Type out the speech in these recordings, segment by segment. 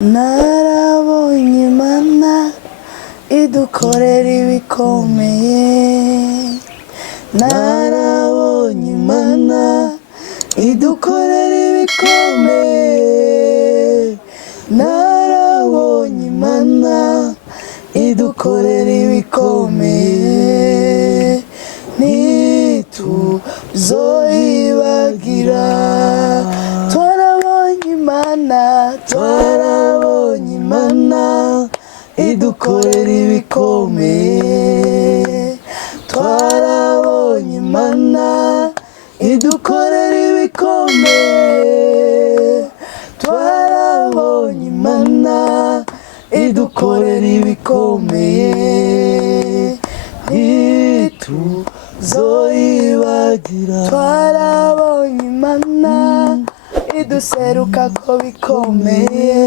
narabonye Imana idukorera ibikomeye, narabonye Imana idukorera ibikomeye, narabonye Imana idukorera ibikomeye, ntituzoyibagira. Twarabonye Imana, twarabonye Imana idukorera ibikomeye, twarabonye Imana idukorera ibikomeye, twarabonye Imana idukorera ibikomeye, ntituzoyibagira. Twarabonye Imana iduseruka ko bikomeye,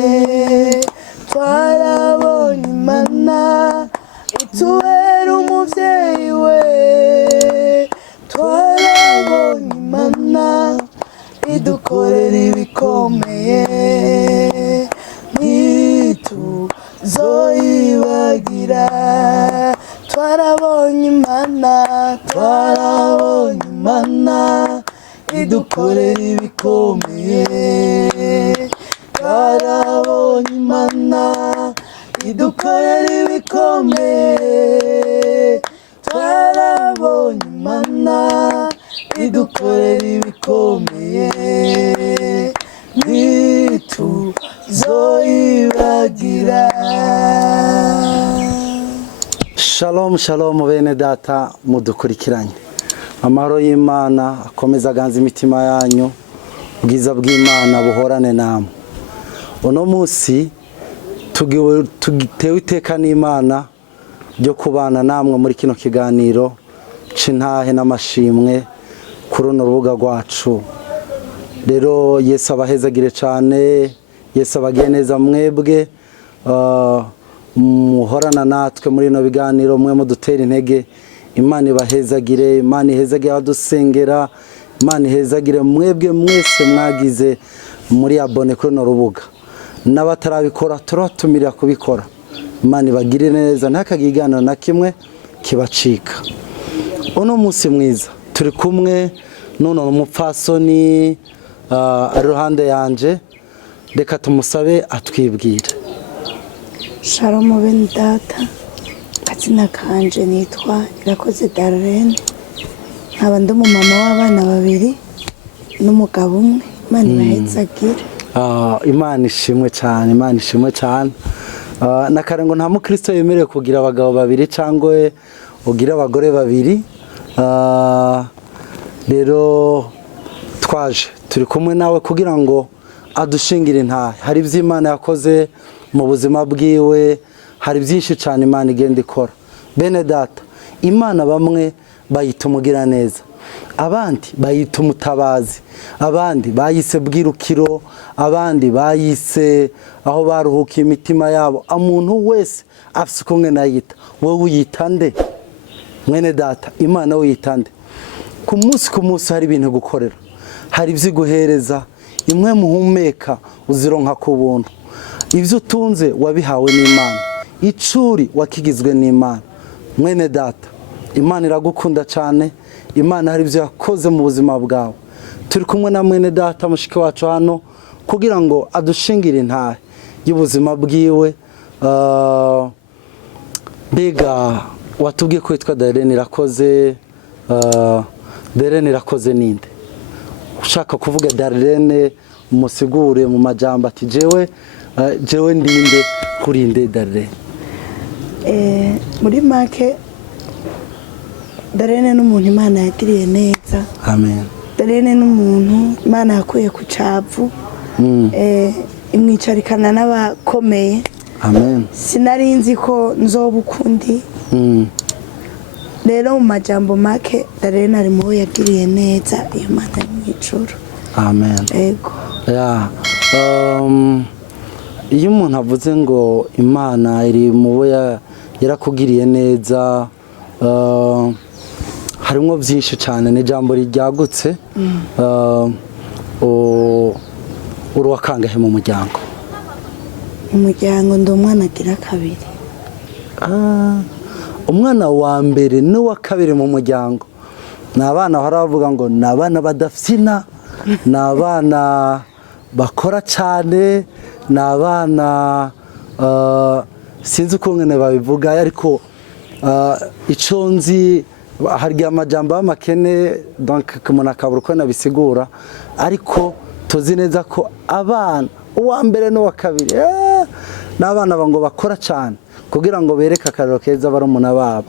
twarabonye Imana itubera umuvyeyi we, twarabonye Imana idukorera ibikomeye, ntituzoyibagira. Twarabonye Imana, twarabonye Imana idukorera ibikomeye, twarabonye Imana idukorera ibikomeye, twarabonye Imana idukorera ibikomeye, ntituzoyibagira. Shalom shalom bene data mudukurikiranye, amahoro y'Imana akomeza aganza imitima yanyu, ubwiza bw'Imana buhorane namwe. Uno munsi tugitewe iteka n'Imana ryo kubana namwe muri kino kiganiro c'intahe n'amashimwe kuri runo rubuga rwacu. Rero Yesu abahezagire cyane, Yesu abagiye neza mwebwe muhorana natwe muri no biganiro, mwe mudutera intege. Imana ibahezagire, Imana ihezagire abadusengera, Imana ihezagire mwebwe mwese mwagize muri abone kuri no rubuga, n'abatarabikora turatumirira kubikora. Imana ibagire neza, ntakagigana na kimwe kibacika. Uno munsi mwiza turi kumwe none umupfasoni ari ruhande yanje, reka tumusabe atwibwire. Shalom bene data, kazina kanje nitwa Irakoze Darlene, nkaba ndi umumama w'abana babiri n'umugabo umwe. Imana ibahezagire. Imana ishimwe cyane, Imana ishimwe cyane. Nakarengo nta mukristo yemerewe kugira abagabo babiri cyangwa ugira abagore babiri. Rero twaje turi kumwe nawe kugira ngo adushingire intahe. Hari ibyo Imana yakoze mu buzima bwiwe, hari byinshi cyane Imana igenda ikora. Bene data, Imana bamwe bayita umugiraneza, abandi bayita umutabazi, abandi bayise bwirukiro, abandi bayise aho baruhukiye imitima yabo. Umuntu wese afise uko ngena yita. Wowe uyita nde? Mwene data, Imana uyita nde? Ku munsi hari ibintu gukorera, hari ibyo guhereza. Imwe muhumeka uzironka ku buntu, ibyo utunze wabihawe n'Imana, icuri wakigizwe n'Imana. Mwene data, Imana iragukunda cyane, Imana hari ibyo yakoze mu buzima bwawe. Turi kumwe na mwene data mushiki wacu hano kugira ngo adushingire intahe y'ubuzima bwiwe. Mbega watubwiye ko yitwa Darlene Irakoze. Darlene Irakoze ninde? Ushaka kuvuga Darlene umusigure mu majambo ati jewe ndinde kuri nde Darlene? Muri make Darlene n'umuntu Imana yagiriye neza. Amen. Darlene n'umuntu Imana yakuye ku cavu, imwicarikana n'abakomeye. Amen. Sinari nzi ko nzoba ukundi. Rero mu majambo make Darlene ari mu yagiriye neza Imana y'ijuru. Amen. Ego. Iyo umuntu avuze ngo Imana iri mu yarakugiriye neza, harimo byinshi cyane, n'ijambo ryagutse. uri wakangahe mu muryango? umuryango ndi umwana agira kabiri. Umwana wa mbere n'uwa kabiri mu muryango ni abana bahora bavuga ngo ni abana badafyina, ni abana bakora cyane, ni abana sinzi uko ngene babivuga ariko icyo nzi hari amajambo y'amakene donc umuntu akabura uko nabisigura ariko tuzi neza ko abana uwa mbere n'uwa kabiri ni abana ngo bakora cyane kugira ngo bereke akarero keza barumuna babo.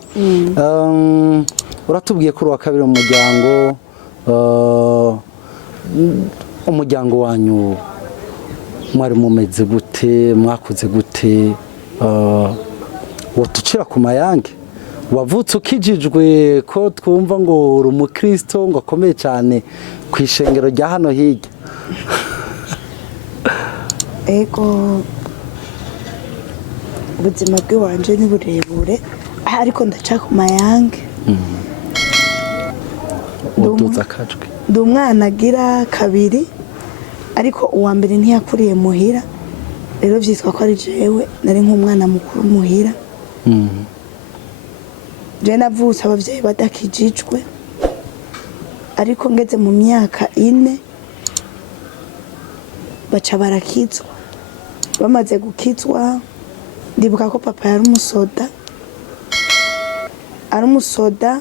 Uratubwiye ko uwa kabiri mu muryango, umuryango wanyu mwari mumeze gute, mwakuze gute, wotucira ku mayange? Wavutse ukijijwe ko twumva ngo uri umukristo ngo akomeye cyane ku ishengero rya hano hirya? Ego ubuzima bw'iwanje ni burebure ariko ndaca ku mayange. Ndi umwana agira kabiri ariko uwa mbere ntiyakuriye muhira, rero byitwa ko ari jewe nari nk'umwana mukuru muhira. Je navutse abavyeyi badakijijwe ariko ngeze mu myaka 4 baca barakizwa. Bamaze gukizwa ndibuka ko papa yari umusoda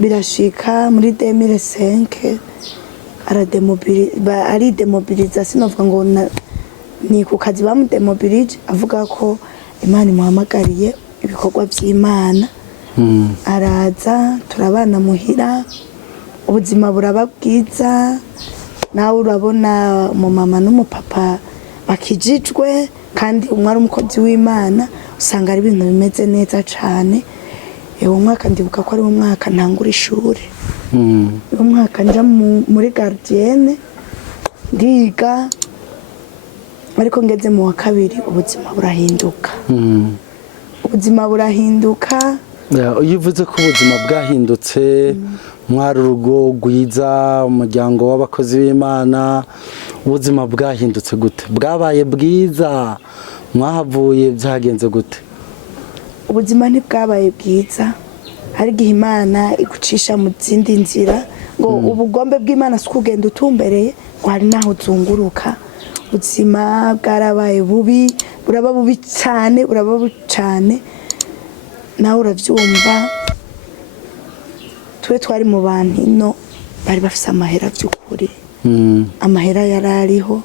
birashika muri 2005 aridemobiliza, sinovuga ngo ni ku kazi bamudemobilije, avuga ko Imana imuhamagariye ibikorwa by'Imana. Araza turabana muhira, ubuzima buraba bwiza, nawe urabona umumama n'umupapa bakijijwe kandi umwe ari umukozi w'Imana, usanga ari ibintu bimeze neza cyane. Uwo mwaka ndibuka ko ari mu mwaka ntangura ishuri, uwo mwaka nja muri gardienne ndiga, ariko ngeze mu wa kabiri ubuzima burahinduka. Ubuzima burahinduka. Iyo uvuze ko ubuzima bwahindutse, mwari urugo rwiza, umuryango w'abakozi b'Imana, ubuzima bwahindutse gute? Bwabaye bwiza? Mwahavuye byagenze gute? Ubuzima ntibwabaye bwiza, hari igihe Imana igucisha mu zindi nzira ngo ubugombe bw'Imana si kugenda utumbereye, ngo hari naho uzunguruka. Ubuzima bwarabaye bubi, buraba bubi cyane, nawe urabyumva. Twe twari mu bantu ino bari bafise amahera by'ukuri, amahera yarariho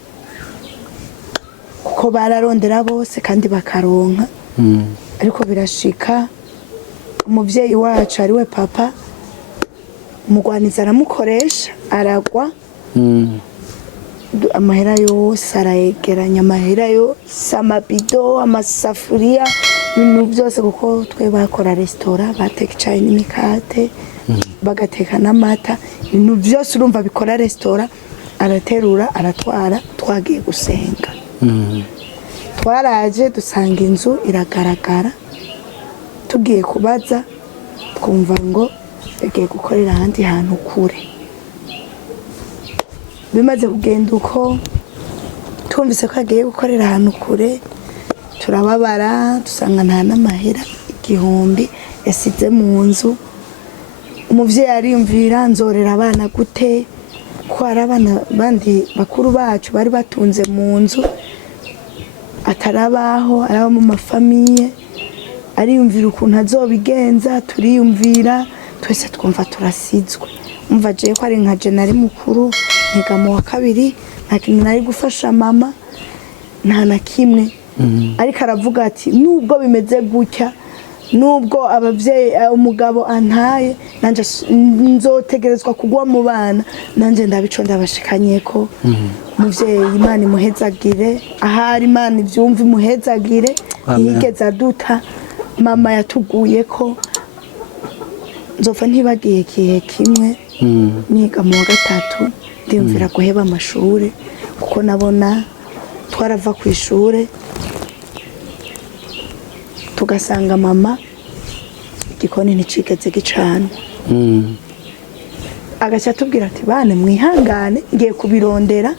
kuko bararondera bose kandi bakaronka. Ariko birashika umuvyeyi wacu ari we papa, umugwaniza aramukoresha, aragwa, amahera yose arayegeranya, amahera yose, amabido, amasafuriya, ibintu byose, kuko twe bakora resitora, bateka icayi n'imikate, bagateka n'amata, ibintu byose urumva bikora resitora. Araterura aratwara, twagiye gusenga. Twaraje dusanga inzu iragaragara, tugiye kubaza twumva ngo yagiye gukorera ahandi hantu kure. Bimaze kugenda uko twumvise ko agiye gukorera ahantu kure, turababara, dusanga nta n'amahera 1000 yasize mu nzu. Umuvyeyi ariyumvira nzorera abana gute, ko ari abana bandi bakuru bacu bari batunze mu nzu, atarabaho, araba mu mafamiye. Ariyumvira ukuntu azobigenza, turiyumvira twese twumva turasizwe. Umva je ko ari nka je nari mukuru, nkiga mu wa kabiri, nta kintu nari gufasha mama, nta na kimwe. Ariko aravuga ati nubwo bimeze gutya, nubwo abavyeyi umugabo antaye, nanje nzotegerezwa kugwa mu bana, nanje ndabico ndabashikanye ko umuvyeyi Imana imuhezagire, ahari Imana ivyumva imuhezagire, yigeze aduta. Mama yatuguye ko nzopfa ntibagiye kihe kimwe, niga mu wa 3 ndimvira guheba amashure, kuko nabona twarava ku ishure tugasanga mama igikoni nticigeze gicana. Agaca tubwira ati bane mwihangane, ngiye kubirondera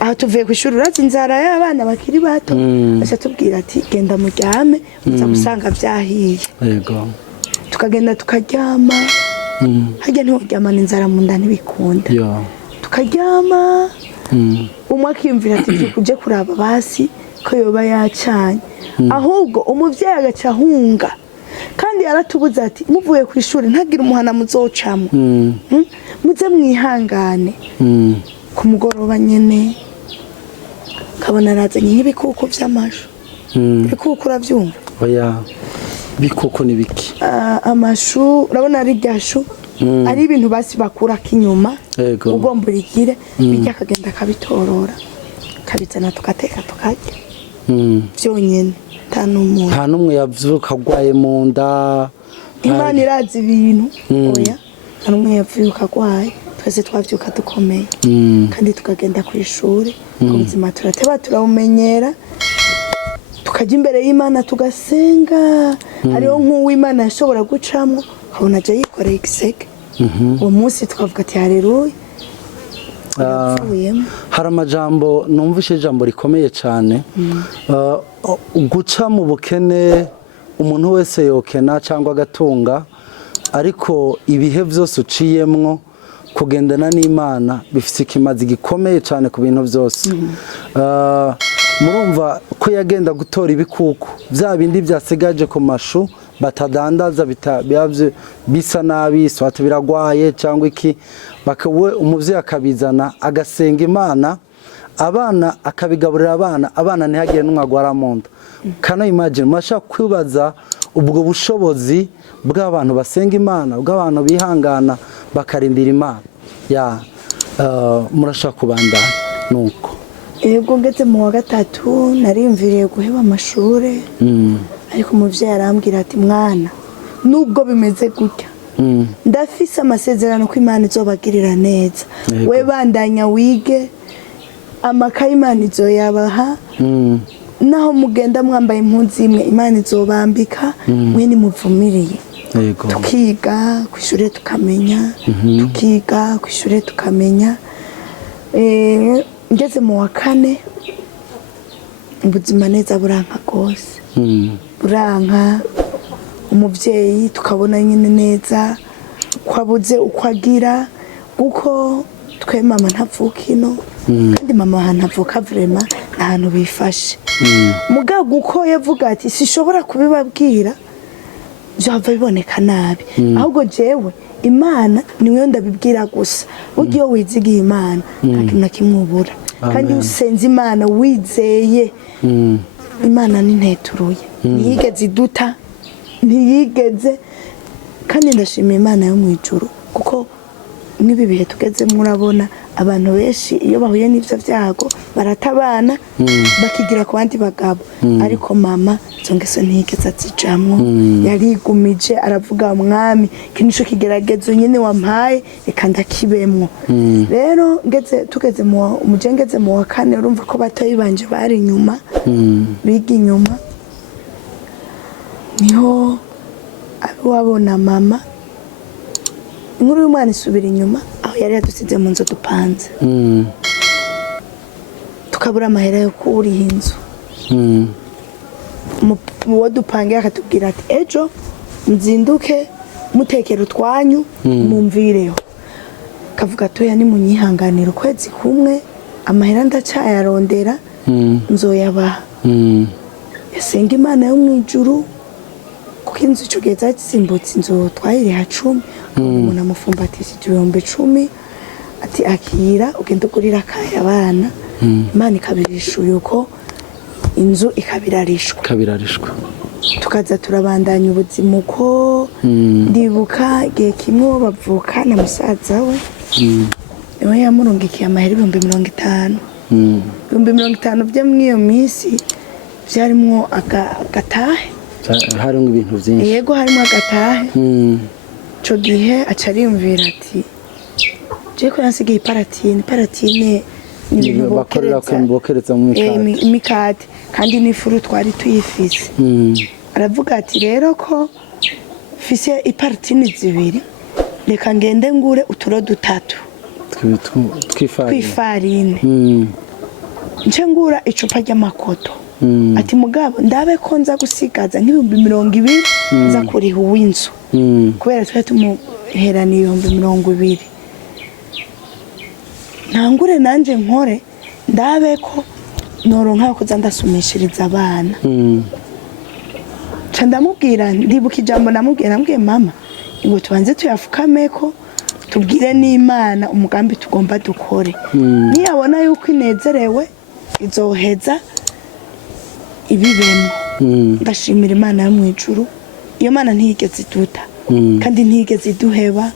aha tuvuye ku ishuri urazi inzara y'abana bakiri bato aca tubwira ati genda muryame muza gusanga byahiye yego tukagenda tukaryama harya ntiworyamana inzara mu nda ntibikunda tukaryama umwe akiyumvira ati byuka uje kuraba basi ko yoba yacanye ahubwo umuvyeyi agaca ahunga kandi yaratubuza ati muvuye ku ishuri ntagire umuhana muzocamo muze mwihangane ku mugoroba nyene kabona arazanye nk'ibikuku vy'amashu ibikuku uravyumva oya bikuko ni biki amashu urabona ari ryashu ari ibintu basi bakurako inyuma ugomba urigire bijya akagenda akabitorora kabizana tukateka tukarya vyonyene nta n'umwe yavyuka agwaye mu nda Imana irazi ibintu oya nta n'umwe yavyuka agwaye twese twavyuka dukomeye kandi tukagenda ku ishuri ubuzima turateba turabumenyera tukajya imbere y'Imana tugasenga hariho nk'uw'Imana yashobora gucamwo ukabona aje yikoreye igiseke uwo munsi tukavuga ati haleluya hari amajambo numvise ijambo rikomeye cyane guca mu bukene umuntu wese yokena cyangwa agatunga ariko ibihe byose uciyemwo kugendana n'Imana bifite ikimazi gikomeye cyane ku bintu byose murumva ko yagenda gutora ibikuku bya bindi byasigaje ku mashu batadandaza bisa nabi swata biragwaye cyangwa iki bakawe umuvyeyi akabizana agasenga Imana abana akabigaburira abana ntihagire n'umwagwara mu nda kana imagine masha kwibaza ubwo bushobozi bw'abantu basenga Imana bw'abantu bihangana bakarindira Imana murashaka kubandana nuko yego ngeze mu wa gatatu narimviriye guheba amashure ariko umuvyeyi arambwira ati mwana nubwo bimeze gutya ndafise amasezerano ko Imana izobagirira neza we bandanya wige amakaye Imana izoyabaha naho mugenda mwambaye impunzi imwe Imana izobambika mwe nimuvumiriye tukiga ku ishure tukamenya tukiga ku ishure tukamenya ngeze mu wa kane ubuzima neza buranka rwose buranka umuvyeyi tukabona nyine neza kwabuze uko agira kuko twe mama ntavuka ino kandi mama ahantu avuka vraiment ahantu bifashe mugabo uko yavuga ati sishobora kubibabwira byava biboneka nabi ahubwo jewe Imana niwe ndabibwira gusa ugiye wizigiye Imana ntakintu nakimubura kandi usenze Imana wizeye Imana ninteturuye ntiyigeze iduta ntiyigeze kandi ndashimira Imana yo mu ijuru kuko n'ibi bihe tugeze murabona abantu benshi iyo bahuye n'ivyo vyago baratabana bakigira ku bandi bagabo ariko mama zongeso ntiyigeze azijamwo yarigumije aravuga mwami kinisho kigeragezo nyene wampaye reka ndakibemwo rero tugeze mu wa kane urumva ko batoyi banje bari inyuma biga inyuma niho wabona mama inkuru y'umwana isubira inyuma aho yari yadusize mu nzu dupanze tukabura amahera yo kuriha inzu uwo dupange akatubwira ati ejo nzinduke mutekera utwanyu mumvireho kavuga toya ni munyihanganira ukwezi kumwe amahera ndacayarondera nzoyabaha yasenga Imana yo mu ijuru kuko inzu ico gihe zatsimbutse inzu twayiriha 10 umuntu amufumbatishije 10,000 ati akira ugenda ugurira kaya abana Imana ikabirisha yuko inzu ikabirarishwa tukaza turabandanya ubuzima uko ndibuka igihe kimwe bavuka na musaza we niwe yamurungikiye amahera 50,000 50,000 byo mw'iyo minsi byarimwo agatahe harimo ibintu byinshi yego harimo agatahe cyo gihe acarimvira ati je ko yansigiye paratine ni bakorera bokereza mu mikate kandi n'ifuru twari tuyifise aravuga ati rero ko fise iparatine zibiri reka ngende ngure uturo dutatu twifarine nce ngura icupa ry'amakoto ati mugabo ndabe ko nza gusigaza nk'ibihumbi 200 nza kuriha uw'inzu kubera twe tumuheraniye 200 ntangure nanje nkore ndabe ko noronka ko ndasumishiriza abana ndamubwira ndibuka ijambo namubwira mama ngo tubanze tuyafukameko tubwire n'Imana umugambi tugomba dukore niyabona yuko inezerewe izoheza ibibemo ndashimira Imana yo mu ijuru iyo Mana ntiyigeze iduta kandi ntiyigeze iduheba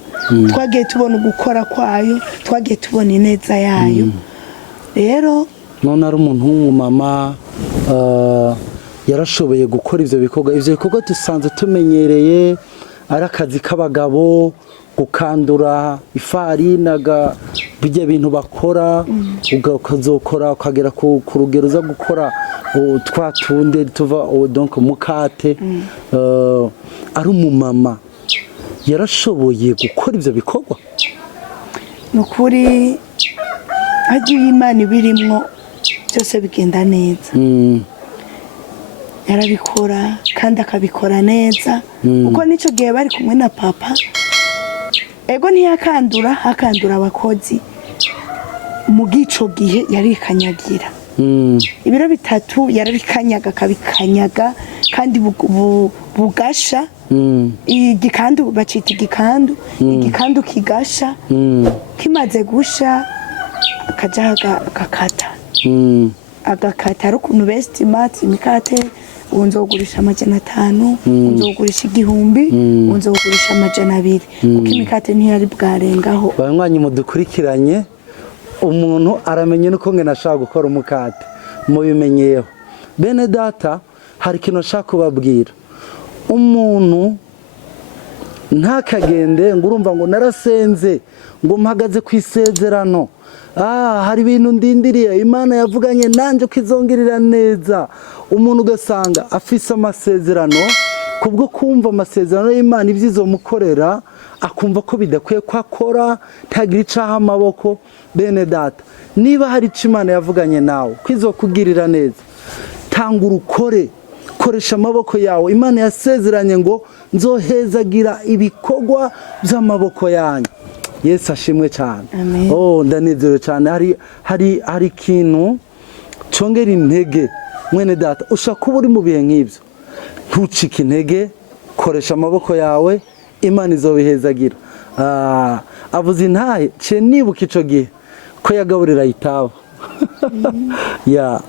twagiye tubona ugukora kwayo twagiye tubona ineza yayo rero none ari umuntu w'umumama yarashoboye gukora ivyo bikorwa dusanzwe tumenyereye ari akazi k'abagabo gukandura ifarinaga bijya bintu bakora ukazokora ukagera ku rugero uza gukora twatunde tuva donc mukate ari umumama yarashoboye gukora ivyo bikorwa nukuri agiye Imana ibirimwo byose bigenda neza yarabikora kandi akabikora neza uko nico gihe bari kumwe na papa ego ntiyakandura hakandura abakozi mu gico gihe yarikanyagira ibiro 3 yarabikanyaga kabikanyaga kandi bugasha igikandu bacita igikandu kigasha kimaze gusha akajaga agakata rukuntu bestimate imikate unzogurisha 500 unzogurisha 1000 unzogurisha 200 kuko imikate ntiyari bwarengaho banywanyi mudukurikiranye umuntu aramenye nuko ngena ashaka gukora umukate mubimenyeho bene data hari kino ashaka kubabwira umuntu ntakagende ngo urumva ngo narasenze ngo mpagaze kwisezerano hari ibintu ndindiriye Imana yavuganye nanje kwizongirira neza umuntu ugasanga afise amasezerano kubwo kumva amasezerano y'Imana ivyizo mukorera akumva ko bidakwiye ko akora tagira icaha amaboko bene data niba hari Imana yavuganye nawe kwizokugirira neza tanga urukore koresha amaboko yawe Imana yasezeranye ngo nzohezagira ibikorwa by'amaboko yanyu Yesu ashimwe cyane ndanezerewe cyane hari ikintu congera intege mwene data ushaka kuba uri mu bihe nk'ibyo ntucike intege koresha amaboko yawe Imana izobihezagira avuze Intahe nibuka ico gihe ko yagaburira itaba